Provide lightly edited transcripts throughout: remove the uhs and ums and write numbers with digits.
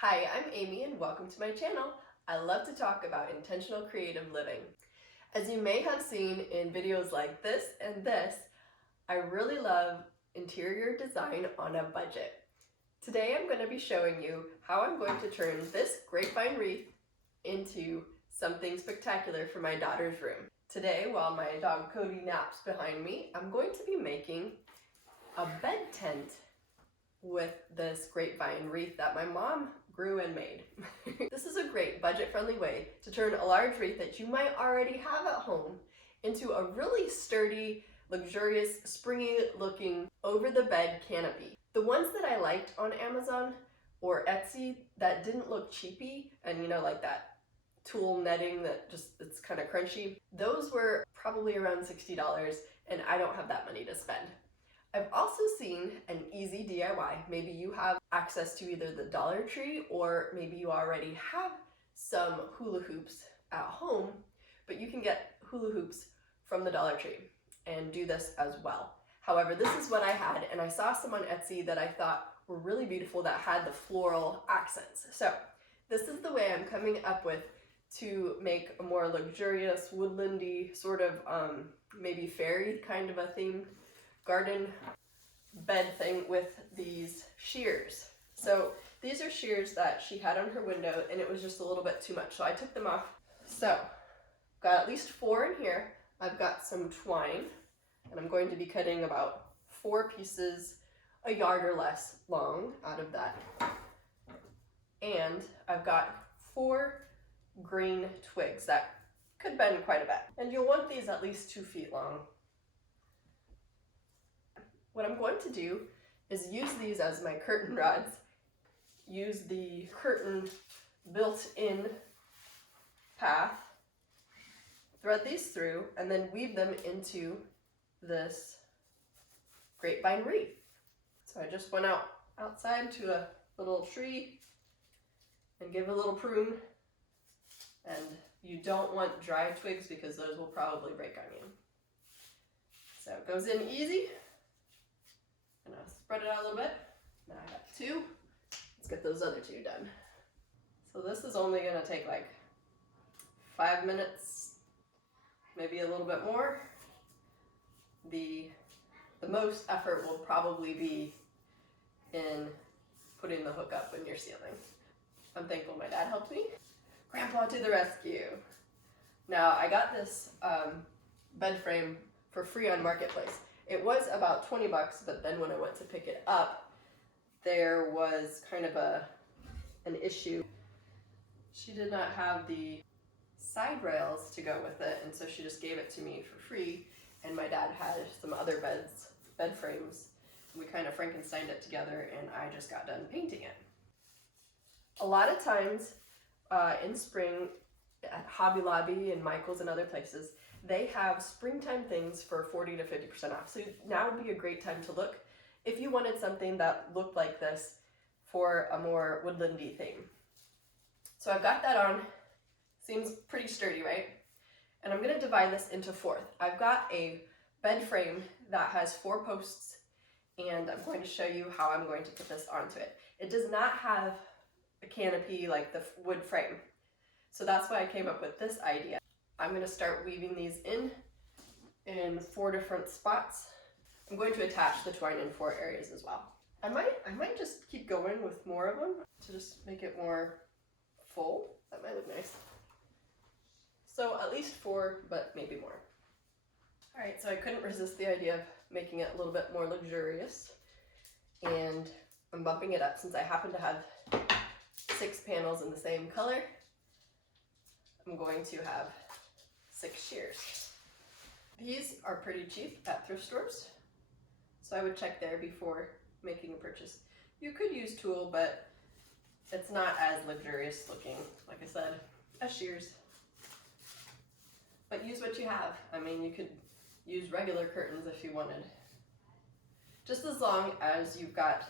Hi, I'm Amy and welcome to my channel. I love to talk about intentional creative living. As you may have seen in videos like this and this, I really love interior design on a budget. Today I'm going to be showing you how I'm going to turn this grapevine wreath into something spectacular for my daughter's room. Today, while my dog Cody naps behind me, I'm going to be making a bed tent with this grapevine wreath that my mom grew and made. This is a great budget-friendly way to turn a large wreath that you might already have at home into a really sturdy, luxurious, springy looking over-the-bed canopy. The ones that I liked on Amazon or Etsy that didn't look cheapy, and you know, like that tulle netting that just, it's kind of crunchy, those were probably around $60 and I don't have that money to spend. I've also seen an easy DIY. Maybe you have access to either the Dollar Tree or maybe you already have some hula hoops at home, but you can get hula hoops from the Dollar Tree and do this as well. However, this is what I had, and I saw some on Etsy that I thought were really beautiful that had the floral accents. So this is the way I'm coming up with to make a more luxurious, woodlandy, sort of maybe fairy kind of a themed garden bed thing with these shears. So these are shears that she had on her window and it was just a little bit too much, so I took them off. So got at least 4 in here. I've got some twine and I'm going to be cutting about 4 pieces a yard or less long out of that. And I've got 4 green twigs that could bend quite a bit. And you'll want these at least 2 feet long. What I'm going to do is use these as my curtain rods, use the curtain built-in path, thread these through, and then weave them into this grapevine wreath. So I just went outside to a little tree and give a little prune, and you don't want dry twigs because those will probably break on you. So it goes in easy. I'm gonna spread it out a little bit. Now I got 2. Let's get those other 2 done. So this is only gonna take like 5 minutes, maybe a little bit more. The most effort will probably be in putting the hook up in your ceiling. I'm thankful my dad helped me. Grandpa to the rescue. Now I got this bed frame for free on Marketplace. It was about 20 bucks, but then when I went to pick it up, there was kind of an issue. She did not have the side rails to go with it, and so she just gave it to me for free, and my dad had some other bed frames, and we kind of Frankensteined it together, and I just got done painting it. A lot of times in spring at Hobby Lobby and Michael's and other places, they have springtime things for 40 to 50% off. So now would be a great time to look if you wanted something that looked like this for a more woodlandy theme. So I've got that on. Seems pretty sturdy, right? And I'm gonna divide this into 4. I've got a bed frame that has 4 posts, and I'm going to show you how I'm going to put this onto it. It does not have a canopy like the wood frame. So that's why I came up with this idea. I'm going to start weaving these in 4 different spots. I'm going to attach the twine in 4 areas as well. I might just keep going with more of them to just make it more full. That might look nice. So at least 4, but maybe more. All right, so I couldn't resist the idea of making it a little bit more luxurious, and I'm bumping it up since I happen to have 6 panels in the same color. I'm going to have 6 shears. These are pretty cheap at thrift stores, so I would check there before making a purchase. You could use tulle, but it's not as luxurious looking, like I said, as shears. But use what you have. I mean, you could use regular curtains if you wanted. Just as long as you've got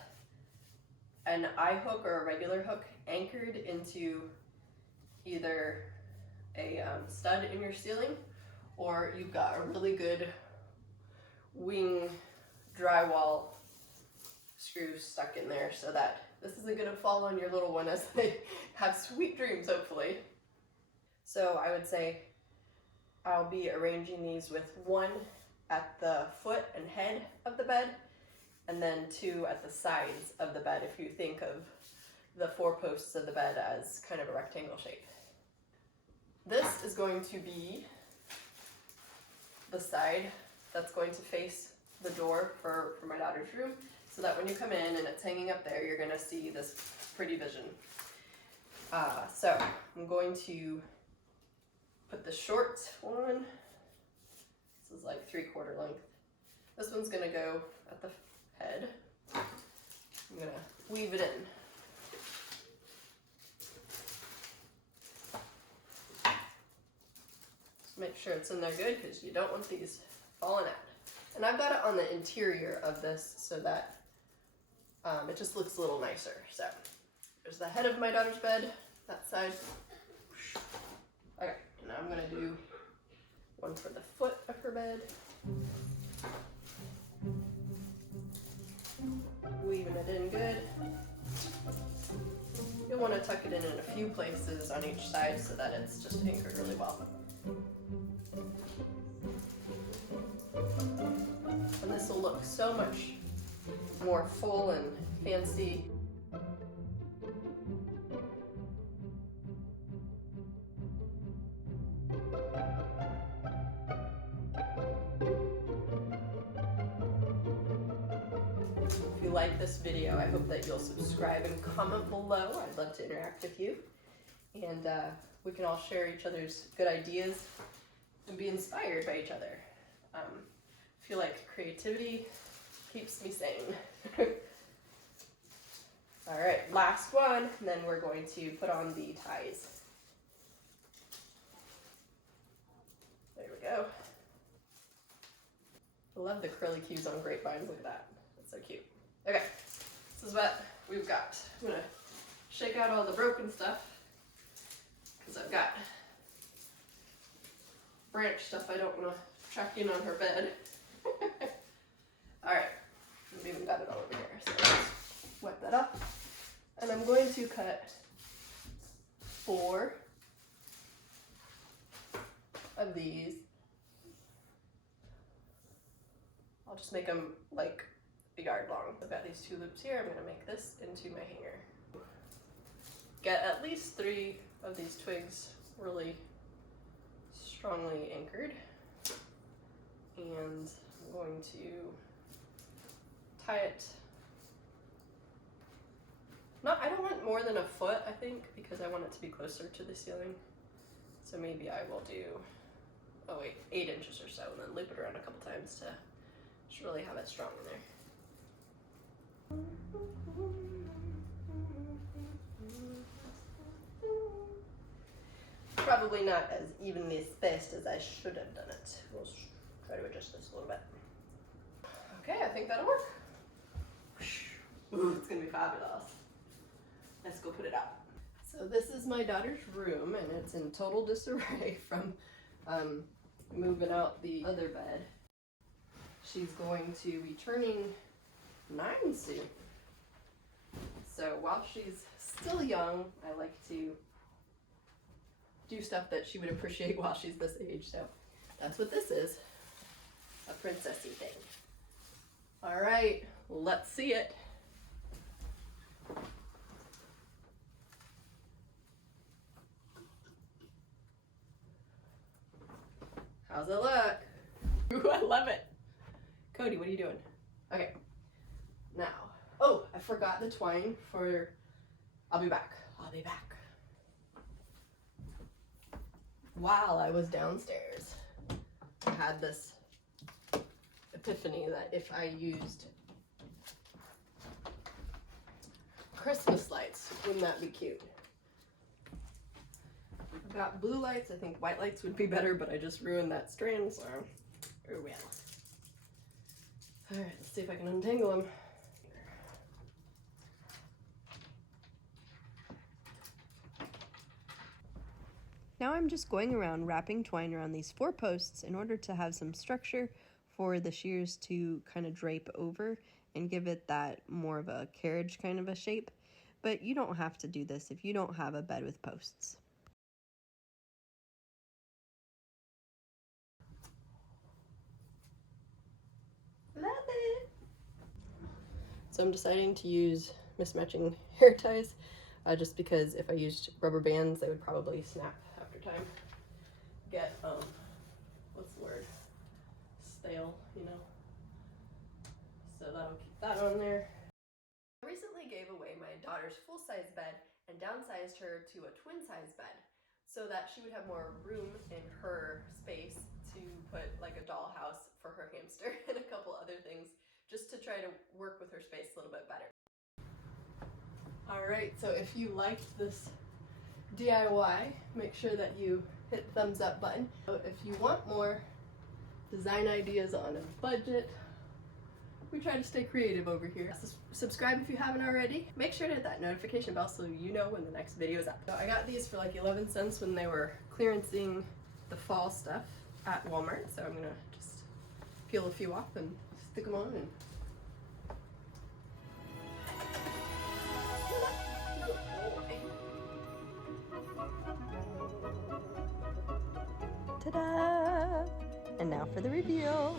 an eye hook or a regular hook anchored into either a stud in your ceiling, or you've got a really good wing drywall screw stuck in there so that this isn't gonna fall on your little one as they have sweet dreams, hopefully. So I would say I'll be arranging these with one at the foot and head of the bed, and then two at the sides of the bed if you think of the 4 posts of the bed as kind of a rectangle shape. This is going to be the side that's going to face the door for my daughter's room, so that when you come in and it's hanging up there, you're gonna see this pretty vision. So I'm going to put the short one, this is like 3/4 length. This one's gonna go at the head. I'm gonna weave it in. Just make sure it's in there good, because you don't want these falling out. And I've got it on the interior of this so that it just looks a little nicer. So there's the head of my daughter's bed, that side. Okay, now I'm gonna do one for the foot of her bed. Weaving it in good. You'll want to tuck it in a few places on each side so that it's just anchored really well. And this will look so much more full and fancy. If you like this video, I hope that you'll subscribe and comment below. I'd love to interact with you. And we can all share each other's good ideas and be inspired by each other. I feel like creativity keeps me sane. All right, last one, and then we're going to put on the ties. There we go. I love the curly cues on grapevines. Look at that. That's so cute. Okay, this is what we've got. I'm gonna shake out all the broken stuff because I've got branch stuff I don't want to track in on her bed. All right, I've even got it all over here. So let's wet that up. And I'm going to cut 4 of these. I'll just make them like a yard long. I've got these 2 loops here. I'm going to make this into my hanger. Get at least 3 of these twigs really strongly anchored. And I'm going to tie it. I don't want more than a foot, I think, because I want it to be closer to the ceiling. So maybe I will do, 8 inches or so, and then loop it around a couple times to just really have it strong in there. Probably not as evenly spaced as I should have done it. We'll try to adjust this a little bit. Okay, I think that'll work. Ooh, it's gonna be fabulous. Let's go put it up. So this is my daughter's room, and it's in total disarray from moving out the other bed. She's going to be turning 9 soon. So while she's still young, I like to do stuff that she would appreciate while she's this age. So that's what this is, a princessy thing. All right, let's see it. How's it look? Ooh, I love it. Cody, what are you doing? Okay, now, I forgot the twine for, I'll be back. While I was downstairs, I had this epiphany that if I used Christmas lights, wouldn't that be cute? I've got blue lights. I think white lights would be better, but I just ruined that strand, so oh well. All right, let's see if I can untangle them. Now I'm just going around wrapping twine around these 4 posts in order to have some structure for the shears to kind of drape over and give it that more of a carriage kind of a shape. but you don't have to do this if you don't have a bed with posts. Latte. So I'm deciding to use mismatching hair ties, just because if I used rubber bands, they would probably snap after time. Get, what's the word? Stale, you know? So that'll keep that on there. I recently gave away my daughter's full-size bed and downsized her to a twin-size bed so that she would have more room in her space to put like a dollhouse for her hamster and a couple other things, just to try to work with her space a little bit better. Alright, so if you liked this DIY, make sure that you hit the thumbs up button. If you want more design ideas on a budget, we try to stay creative over here. Subscribe if you haven't already. Make sure to hit that notification bell so you know when the next video is up. So I got these for like 11 cents when they were clearancing the fall stuff at Walmart. So I'm gonna just peel a few off and stick them on and Ta-da! And now for the reveal.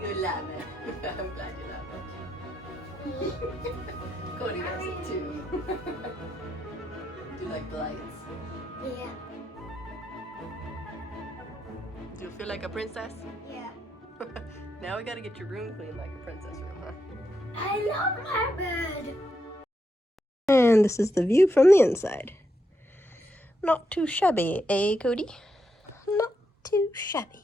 You love it. I'm glad you love it. Cody loves it too. Do you like the lights? Yeah. Do you feel like a princess? Yeah. Now we gotta get your room clean like a princess room, huh? I love my bed. And this is the view from the inside. Not too shabby, eh, Cody? Not too shabby.